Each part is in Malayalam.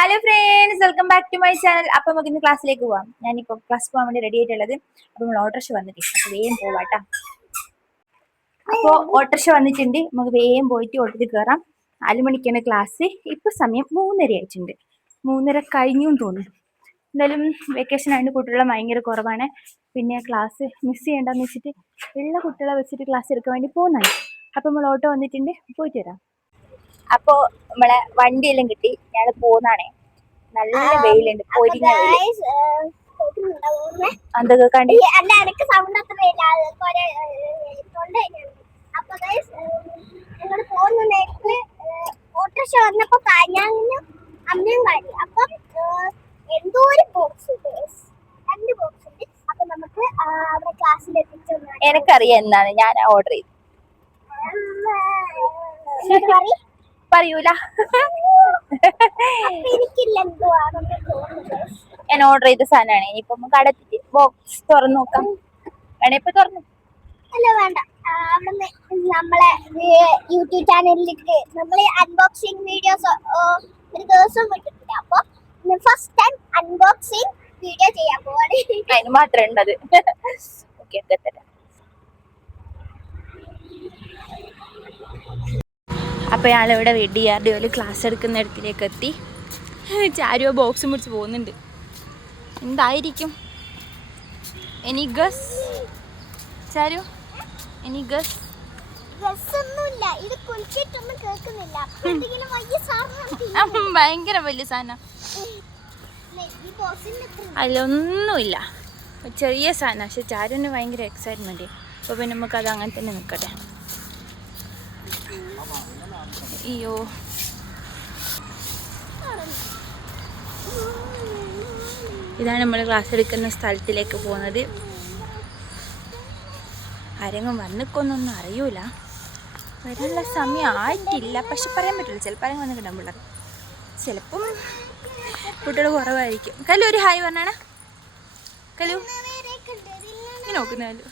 Hello friends, welcome back to my channel. അപ്പൊ നമുക്ക് ഇന്ന് ക്ലാസ്സിലേക്ക് പോവാം. ഞാനിപ്പോ ക്ലാസ് പോകാൻ വേണ്ടി റെഡി ആയിട്ടുള്ളത്. അപ്പൊ നമ്മൾ ഓട്ടോറിക്ഷ വന്നിട്ടുണ്ട്, അപ്പൊ വേഗം പോവാട്ടാ. അപ്പോൾ ഓട്ടോറിക്ഷ വന്നിട്ടുണ്ട്, നമുക്ക് വേഗം പോയിട്ട് ഓട്ടത്തിൽ കയറാം. 4 മണിക്കാണ് ക്ലാസ്. ഇപ്പൊ സമയം 3:30 ആയിട്ടുണ്ട്. 3:30 കഴിഞ്ഞും തോന്നുന്നു. എന്തായാലും വെക്കേഷൻ ആയതുകൊണ്ട് കുട്ടികളെ ഭയങ്കര കുറവാണ്. പിന്നെ ക്ലാസ് മിസ് ചെയ്യേണ്ടെന്ന് വെച്ചിട്ട് ഉള്ള കുട്ടികളെ വെച്ചിട്ട് ക്ലാസ് എടുക്കാൻ വേണ്ടി പോകുന്നതാണ്. അപ്പൊ നമ്മൾ ഓട്ടോ വന്നിട്ടുണ്ട്, പോയിട്ട് വരാം. അപ്പോ നമ്മളെ വണ്ടിയെല്ലാം കിട്ടി, ഞാൻ പോകുന്നതാണേ. നല്ല വെയിലുണ്ട്, പൊരിഞ്ഞ വെയിൽ. എന്താ കേൾക്കാണ്ട് ഓട്ടോറിക്ഷ വന്നപ്പോ ഞാനും അമ്മയും കാര്യം. അപ്പം എന്തോ ഒരു ബോക്സ്, 2 ബോക്സ് ഉണ്ട്. അപ്പൊ നമുക്ക് അവിടെ ക്ലാസ്സിൽ എത്തിച്ചു. എനിക്കറിയാം എന്താണ് ഞാൻ ഓർഡർ ചെയ്തു. പറയൂല. ഞാൻ ഓർഡർ ചെയ്ത സാധനമാണ്. ഇനിയിപ്പോ നമുക്ക് അടച്ചിട്ട് ബോക്സ് തുറന്നു നോക്കാം. വേണേ ഇപ്പൊ തുറന്നു. അല്ല വേണ്ട, അവിടുന്ന് നമ്മളെ യൂട്യൂബ് ചാനലിലേക്ക് നമ്മള് അൺബോക്സിങ് വീഡിയോസ് ഒരു ദിവസം വിട്ടിട്ടില്ല. അപ്പൊ ഫസ്റ്റ് ടൈം അൺബോക്സിങ് വീഡിയോ ചെയ്യാൻ പോവാണ്. അതിന് മാത്രമേ ഉണ്ടത്. ഓക്കെ, അപ്പൊ ഞാളിവിടെ DRDOയിൽ ക്ലാസ് എടുക്കുന്ന ഇടത്തിലേക്ക് എത്തി. ചാരുവ ബോക്സും പിടിച്ച് പോകുന്നുണ്ട്. എന്തായിരിക്കും? Any guess Charu? Any guess? ഭയങ്കര വലിയ സാധനം. അതിലൊന്നുമില്ല, ചെറിയ സാധനം. പക്ഷെ ചാരുവിന് ഭയങ്കര എക്സൈറ്റ്മെന്റ്. അപ്പൊ പിന്നെ നമുക്കത് അങ്ങനെ തന്നെ നിൽക്കട്ടെ. അയ്യോ, ഇതാണ് നമ്മൾ ക്ലാസ് എടുക്കുന്ന സ്ഥലത്തിലേക്ക് പോകുന്നത്. ആരെങ്കിലും വന്നിക്കൊന്നൊന്നും അറിയൂല, വരാനുള്ള സമയം ആയിട്ടില്ല. പക്ഷെ പറയാൻ പറ്റില്ല, ചിലപ്പോൾ ആരെങ്കിലും വന്നിട്ടുണ്ടാകും പിള്ളേർ. ചിലപ്പം കുട്ടികൾ കുറവായിരിക്കും. കല്ലു ഒരു ഹായ് പറഞ്ഞാണ്. കല്ലു നോക്കുന്ന കല്ലു.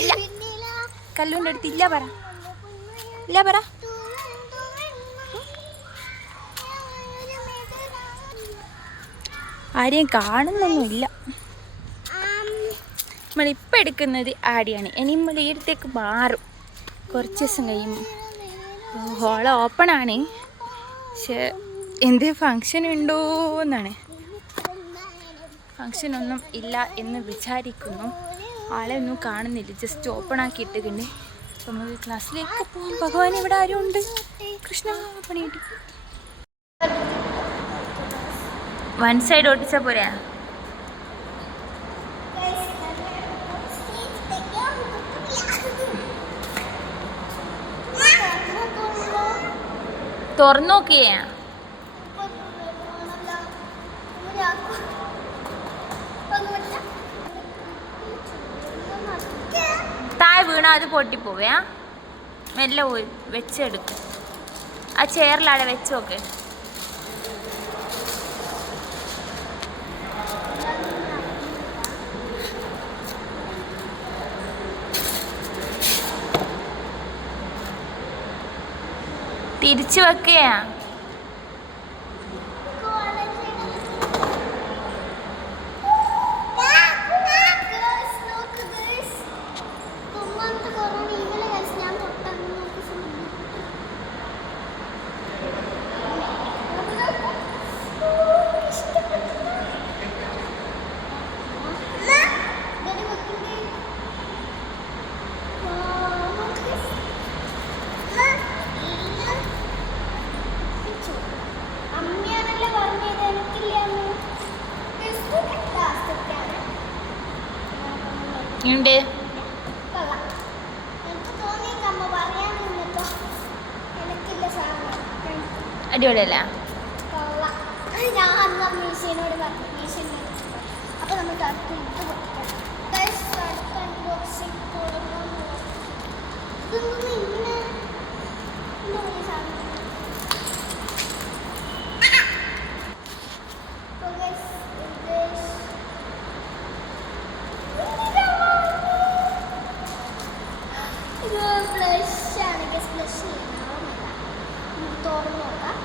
ഇല്ല, കല്ലുവിൻ്റെ അടുത്ത് ഇല്ല പറ, ഇല്ല പറ. ആരെയും കാണുന്നൊന്നുമില്ല. നമ്മളിപ്പോൾ എടുക്കുന്നത് ആടിയാണ്. ഇനി നമ്മൾ ഈ അടുത്തേക്ക് മാറും കുറച്ച് ദിവസം കഴിയുമ്പോൾ. ഹോൾ ഓപ്പൺ ആണ്, പക്ഷെ എന്ത് ഫങ്ഷൻ ഉണ്ടോ എന്നാണ്. ഫങ്ഷനൊന്നും ഇല്ല എന്ന് വിചാരിക്കുന്നു. ആളെ ഒന്നും കാണുന്നില്ല, ജസ്റ്റ് ഓപ്പൺ ആക്കി ഇട്ടിട്ടുണ്ട്. അപ്പം നമുക്ക് ക്ലാസ്സിലേക്ക് പോകാം. ഭഗവാൻ, ഇവിടെ ആരും ഉണ്ട്? കൃഷ്ണ പണിയിട്ട് വൺ സൈഡ് ഓട്ടിച്ചാ പോരാ? തുറന്നു നോക്കിയേ. താഴെ വീണാ അത് പൊട്ടിപ്പോവേ. മെല്ലെ പോയി വെച്ചെടുക്കും. ആ ചെയറിലവിടെ വെച്ച് നോക്ക്. തിരിച്ചു വെക്കയാ. ഉണ്ട്. അടിപൊളിയല്ല? ബ്ലഷ് തുറന്നു നോക്കാം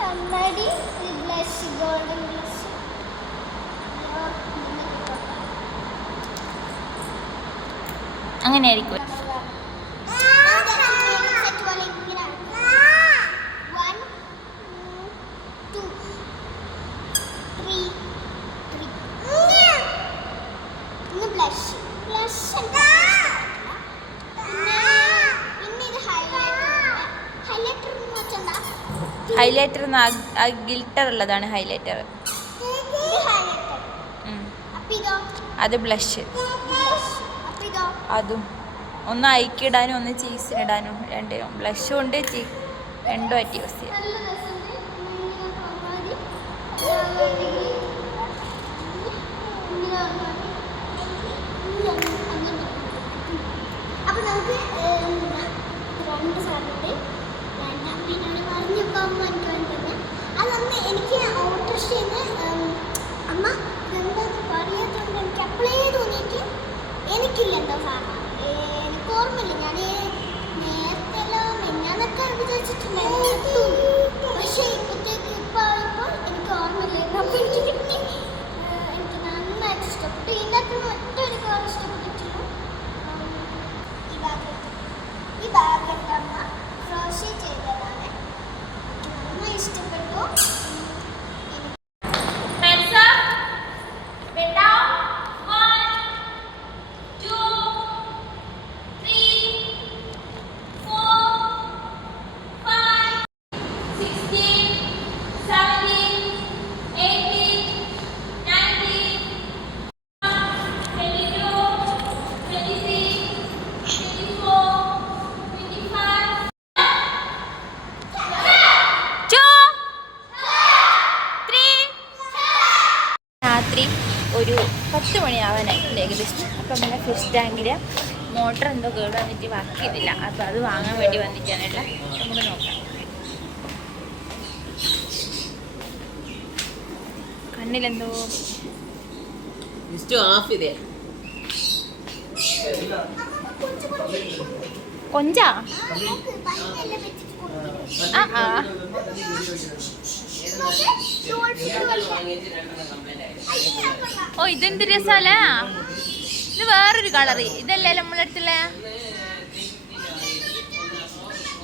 കണ്ണാടി ബ്ലഷ് ഗോൾഡൻ ബ്ലഷ് അങ്ങനെ ആയിരിക്കും. ഹൈലൈറ്റർ ഗിൽട്ടർ ഉള്ളതാണ് ഹൈലൈറ്റർ. അത് ബ്ലഷ്. അതും ഒന്ന് ഐക്കിടാനും ഒന്ന് ചീസിനിടാനും രണ്ടിനും ബ്ലഷും ഉണ്ട് രണ്ടും ആയിട്ട് യൂസ് ചെയ്യാം. അപ്പൊ നമുക്ക് രണ്ട് സാധനമുണ്ട്. അതന്ന് എനിക്ക് ഓട്ടോറിക്ഷന്ന് അമ്മ എന്താന്ന് പറയാത്തോണ്ട് എനിക്ക് അപ്പോഴേ തോന്നിയിട്ട് എനിക്കില്ല എന്താ സാധനം എനിക്ക് ഓർമ്മയില്ല. ഞാൻ നേരത്തെ ഞാനൊക്കെ വിചാരിച്ചിട്ടുണ്ടായിരുന്നു, പക്ഷേ ഇപ്പോഴത്തേക്ക് ഇപ്പോൾ എനിക്ക് ഓർമ്മയില്ലായിരുന്നു. അപ്പോൾ എനിക്ക് കിട്ടി. എനിക്ക് നന്നായിട്ട് ഇഷ്ടപ്പെട്ടു. ഇതിനകത്ത് ഒറ്റ ഒരു കാർ ഇഷ്ടപ്പെട്ടിട്ടില്ല. ഈ ബാഗൊക്കെ അമ്മ ക്രോഷ്യ ചെയ്തതാണ്. നന്നായി ഇഷ്ടപ്പെട്ടു. രാത്രി ഒരു 10 മണിയാവാനായി ഏകദേശം. അപ്പം നമ്മുടെ ഫിഷ് ടാങ്കിലെ മോട്ടർ എന്തോ കേട് വന്നിട്ട് വർക്ക് ചെയ്തില്ല. അപ്പോൾ അത് വാങ്ങാൻ വേണ്ടി വന്നിട്ടാണല്ല. നമുക്ക് നോക്കാം. കണ്ണിലെന്തോ കൊഞ്ചാ. ഓ ഇതെന്ത് രസമല്ലേ. ഇത് വേറൊരു കളറ്. ഇതല്ലേ നമ്മളടുത്തുള്ള.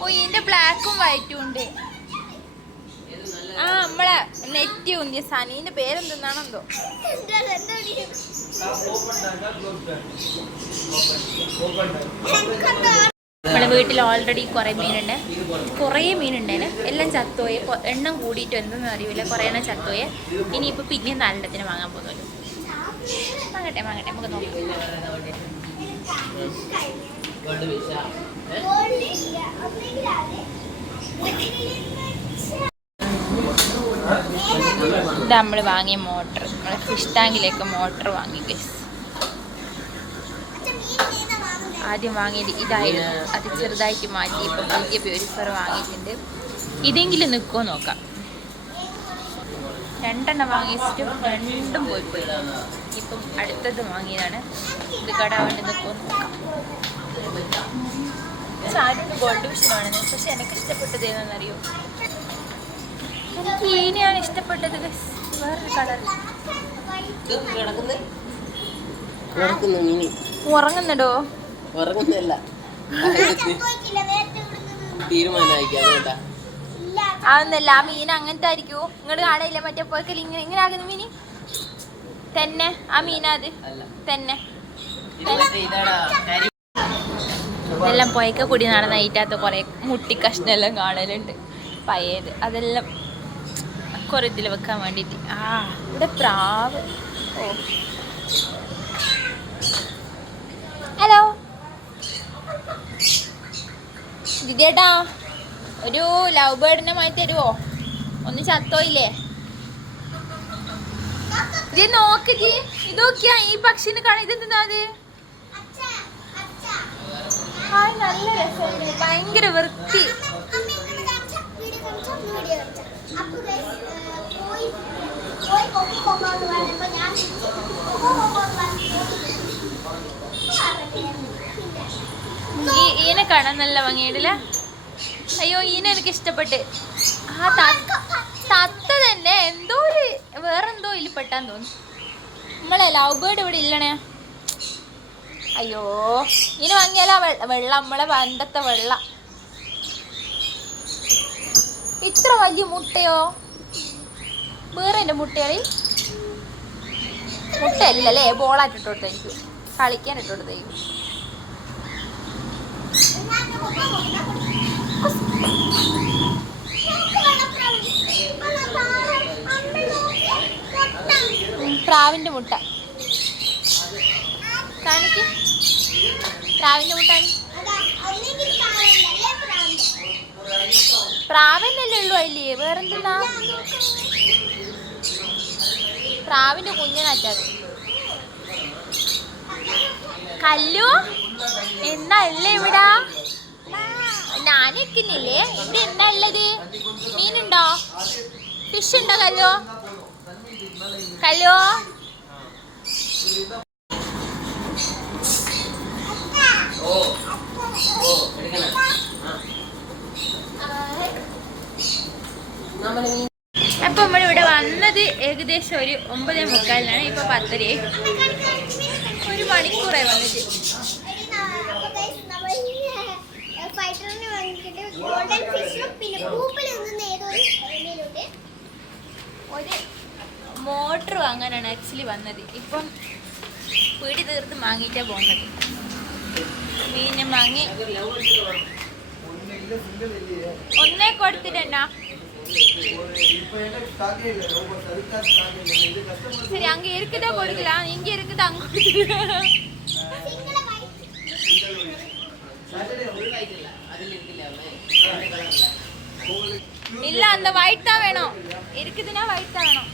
ഓ ഇതിന്റെ ബ്ലാക്കും വൈറ്റും ഉണ്ട്. നമ്മളെ നെറ്റ് ഉന്തിയ സാധനം. ഇതിന്റെ പേരെന്തെന്നാണെന്തോ. നമ്മുടെ വീട്ടിൽ ഓൾറെഡി കുറേ മീനുണ്ട്. കുറേ മീനുണ്ടേനെ. എല്ലാം ചത്തോയെ. എണ്ണം കൂടിയിട്ട് എന്തെന്ന് അറിയില്ല. കുറേ എണ്ണം ചത്തോയെ. ഇനിയിപ്പോൾ പിന്നെയും നാലെണ്ണത്തിന് വാങ്ങാൻ പോകുന്നുള്ളൂ. വാങ്ങട്ടെ നമുക്ക് നോക്കാം. ഇത് നമ്മൾ വാങ്ങിയ മോട്ടർ. നമ്മളെ ഫിഷ് ടാങ്കിലേക്ക് മോട്ടർ വാങ്ങി. ആദ്യം വാങ്ങിയത് ഇതായിരുന്നു. അത് ചെറുതായിട്ട് മാറ്റി ഇപ്പം വലിയ പ്യൂരിഫയർ വാങ്ങിയിട്ടുണ്ട്. ഇതെങ്കിലും നിൽക്കുമോ നോക്കാം. 2 എണ്ണം വാങ്ങിച്ചിട്ട് രണ്ടും പോയി. ഇപ്പം അടുത്തത് വാങ്ങിയതാണ്. ഇത് കടാവേണ്ടി നിൽക്കുമോ നോക്കാം. സാധനം ഗോൾഡ് വിഷനാണ്. പക്ഷെ എനിക്ക് ഇഷ്ടപ്പെട്ടത് ഏതാണെന്നറിയോ? എനിക്ക് ഈനെയാണ് ഇഷ്ടപ്പെട്ടത്. വേറൊരു കളർ. ഉറങ്ങുന്നുണ്ടോ? ഉറങ്ങുന്നില്ല. അതൊന്നല്ല. ആ മീൻ അങ്ങനത്തെ ആയിരിക്കൂ. ഇങ്ങോട്ട് കാണയില്ല. മറ്റേ പോയിക്കൽ ഇങ്ങനെ ആകുന്ന മീന് തന്നെ. ആ മീനാത് തന്നെ. ഇതെല്ലാം പോയക്ക കൂടി നടന്ന ഈറ്റാത്ത കുറെ മുട്ടിക്കഷ്ണെല്ലാം കാണലുണ്ട്. പഴയത് അതെല്ലാം കുറെ ഇതിൽ വെക്കാൻ വേണ്ടിയിട്ട്. ഇവിടെ പ്രാവ്. ഓ ഹലോ ദിദേട്ടാ, ഒരു ലവ് ബേർഡിനെ മായി തരുവോ? ഒന്ന് ചത്തോയില്ലേ? ഇത് നോക്ക് ജി, ഇതൊക്കെയാ ഈ പക്ഷിനെ കാണാൻ. ഇതെന്താ അത്? നല്ല രസമുണ്ട്, ഭയങ്കര വൃത്തി. ഈനെ കാണാൻ നല്ല ഭംഗിയുണ്ടല്ലേ. അയ്യോ, ഈനെ എനിക്ക് ഇഷ്ടപ്പെട്ട്. ആ തത്ത തന്നെ എന്തോ ഒരു വേറെന്തോ ഇതിൽ പെട്ടാന്ന് തോന്നുന്നു. നമ്മളെ ലവ് ബേർഡ് ഇവിടെ ഇല്ലണേ. അയ്യോ, ഇനി വാങ്ങിയാല വെള്ള, നമ്മളെ പണ്ടത്തെ വെള്ള. ഇത്ര വലിയ മുട്ടയോ? വേറെ എൻ്റെ മുട്ടകളിൽ മുട്ടയല്ലേ, ബോളായിട്ട് ഇട്ടോട്ടായിരിക്കും, കളിക്കാൻ ഇട്ടോട്ടായിരിക്കും. പ്രാവിന്റെ മുട്ട കാണിക്ക്, പ്രാവിന്റെ മുട്ട. പ്രാവന്നല്ലേ ഉള്ളു അതില്, വേറെന്താ? പ്രാവിന്റെ കുഞ്ഞിനാറ്റത്. കല്ലു എന്നാ അല്ലേ ഇവിടെ? ഞാനിരിക്കുന്നില്ലേ? ഇവിടെ എന്താ ഉള്ളത്? മീനുണ്ടോ? ഫിഷ് ഉണ്ടോ? കല്ലോ കല്ലോ അപ്പൊ നമ്മളിവിടെ വന്നത് ഏകദേശം ഒരു 9:45. ഇപ്പൊ 10:30. ഒരു മണിക്കൂറായി വന്നിട്ട്. ഒരു മോട്ടർ വാങ്ങാനാണ് ആക്ച്വലി വന്നത്. ഇപ്പം പീടി തീർത്ത് വാങ്ങിയിട്ടാ പോകുന്നത്. മീനെ വാങ്ങി ഒന്നേ കൊടുത്തിട്ടാ. சரி, அங்க இருக்குதா கொடுக்கலாம், இங்க இருக்குதா அங்க கொடுக்கலாம். இல்ல, அந்த ஒயிட் தான் வேணும். இருக்குதுன்னா ஒயிட் தான் வேணும்.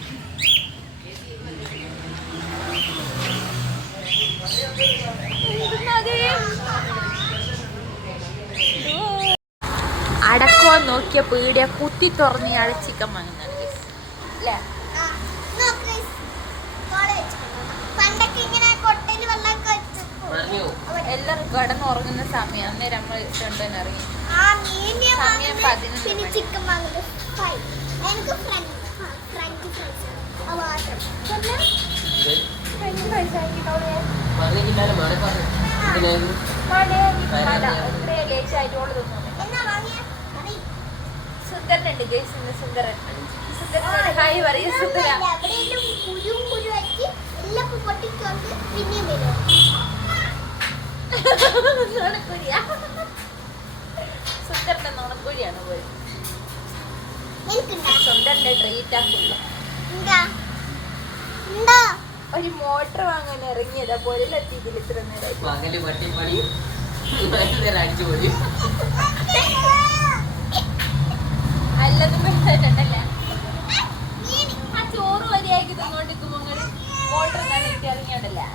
അടക്കോ നോക്കിയ പീടിയ കുത്തി തുറന്നിയാണ് ചിക്കൻ വാങ്ങുന്നത് അല്ലേ? എല്ലാരും കിടന്നുറങ്ങുന്ന സമയം. അന്നേരം നമ്മൾ രണ്ടും ഇറങ്ങി. സമയം 11. സുന്ദരനുണ്ട് ഗൈസ്, ഇന്ന് സുന്ദരൻ. സുന്ദരനോട് ഹായ് പറയൂ. സുന്ദര സുന്ദരന്റെ നുണക്കുഴിയാണ് പോയി. സുന്ദരന്റെ ട്രീറ്റ് ആക്കില്ല. ഒരു മോട്ടർ വാങ്ങാൻ ഇറങ്ങിയതാ, പൊരലെത്തിയിട്ടില്ല ഇത്ര നേരം. അല്ലതും പെട്ടല്ലേ. ആ ചോറ് മതിയാക്കി തന്നോണ്ടിരിക്കുമ്പോ മോട്ടർ ഇറങ്ങിയോണ്ടല്ലേ.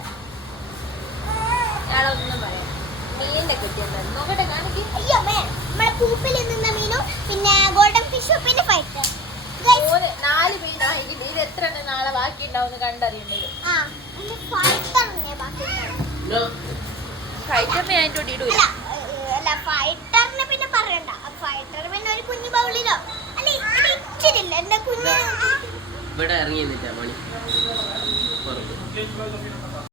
ഞാനൊന്നും പറയാം. മീനിന്റെ കിട്ടിയുണ്ടായിരുന്നു. നോക്കട്ടെ, കാണിക്ക്. അയ്യോ മേ, നമ്മളെ പൂപ്പിൽ നിന്ന മീനും പിന്നെ ഗോൾഡൻ ഫിഷും പിന്നെ ഫൈറ്റർ. 4 മീനാണെങ്കിൽ ഇത് എത്ര നാളെ ബാക്കി ഉണ്ടാവും കണ്ടറിയണ്ടത്. ഫൈറ്ററിനെ അതിൻ്റെ കൂടെ ഇടൂല. ഫൈറ്ററിനെ പിന്നെ പറയണ്ട. ഫൈറ്റർ പിന്നെ ഒരു കുഞ്ഞു ബൗളിലോ അല്ല ഇച്ചിരില്ല എന്റെ കുഞ്ഞു ഇവിടെ ഇറങ്ങി നിന്നിട്ടാ മണി.